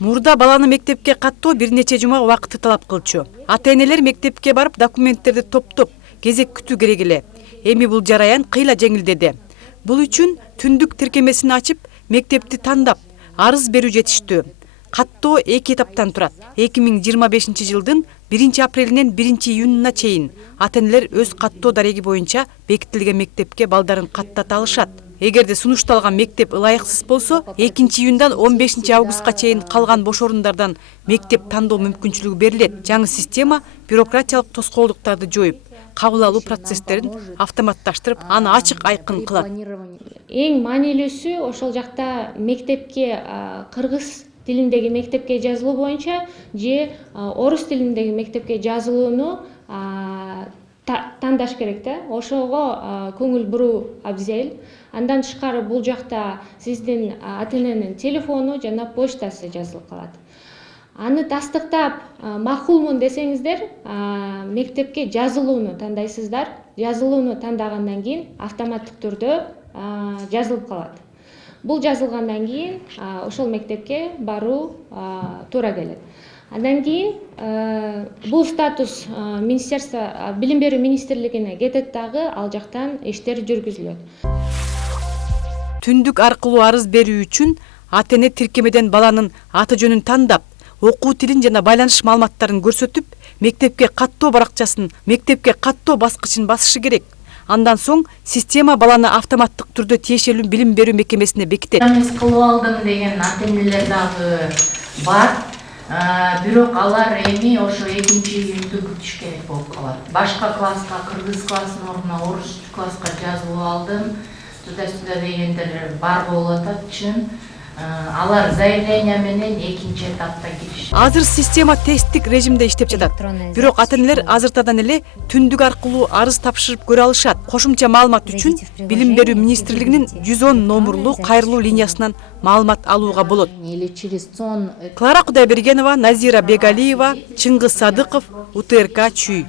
Мурда баланы мектепке каттоо бир нече жума убакытты талап кылчу. Ата-энелер мектепке барып документтерди топтоп, кезек күтүү керек эле. Эми бул жараян кыйла жеңилдеди. Бул үчүн түндүк тиркемесин ачып, мектепти тандап, арыз берүү жетиштүү. Каттоо 2 этаптан турат. 2025 жылдын 1 апрелинен 1 июнуна чейин ата-энелер өз каттоо дареги боюнча бекитилген мектепке балдарын каттата алышат. Эгерде сунушталган мектеп ылайыксыз болсо, 2 июндан 15 августка чейин калган бош орундардан мектеп тандоо мүмкүнчүлүгү берилет. Жаңы система бюрократиялык тоскоолдуктарды жоюп, кабыл алуу процесстерин автоматташтырып, аны ачык айкын кылат. Эң маанилүүсү ошол жакта мектепке кыргыз тилиндеги мектепке жазылуу боюнча же орус тилиндеги мектепке жазылууну тандаш керек да. Ошого көңүл буруу абзел. Андан тышкары бул жакта сиздин ата-эненин телефону жана почтасы жазылып калат. Аны тастыктап макулмун десеңиздер, мектепке жазылууну тандайсыздар. Жазылууну тандагандан кийин автоматтык түрдө жазылып калат. Бул жазылгандан кийин ошол мектепке баруу туура келет. Андан кийин бул статус министерство билим берүү министрлигине кетет дагы, ал жактан иштер жүргүзүлөт. Түндүк аркылуу арыз берүү үчүн ата-эне тиркемеден баланын аты жөнүн тандап, окуу тилин жана байланыш маалыматтарын көрсөтүп, мектепке каттоо баракчасын, мектепке каттоо баскычын басышы керек. Андан соң система баланы автоматтык түрдө тиешелүү билим берүү мекемесине бекитет. Эмес кылып алдым деген ата-энелер дагы бар. Бирок алар эми ошо 2 июнду күтүш керек болуп калат. Башка класска, кыргыз классынын ордуна орус класска жазылып алдым. Туда-сюда дегендер бар болуп атат чын. Алар заявление менен 2 этапта киришет. Азыр система тесттик режимде иштеп жатат. Бирок ата-энелер азыртадан эле түндүк аркылуу арыз тапшырып көрө алышат. Кошумча маалымат үчүн Билим берүү министрлигинин 110 номерлуу кайрылуу линиясынан маалымат алууга болот. Клара Кудайбергенова, Назира Бегалиева, Чыңгыз Садыков, УТРК Чүй.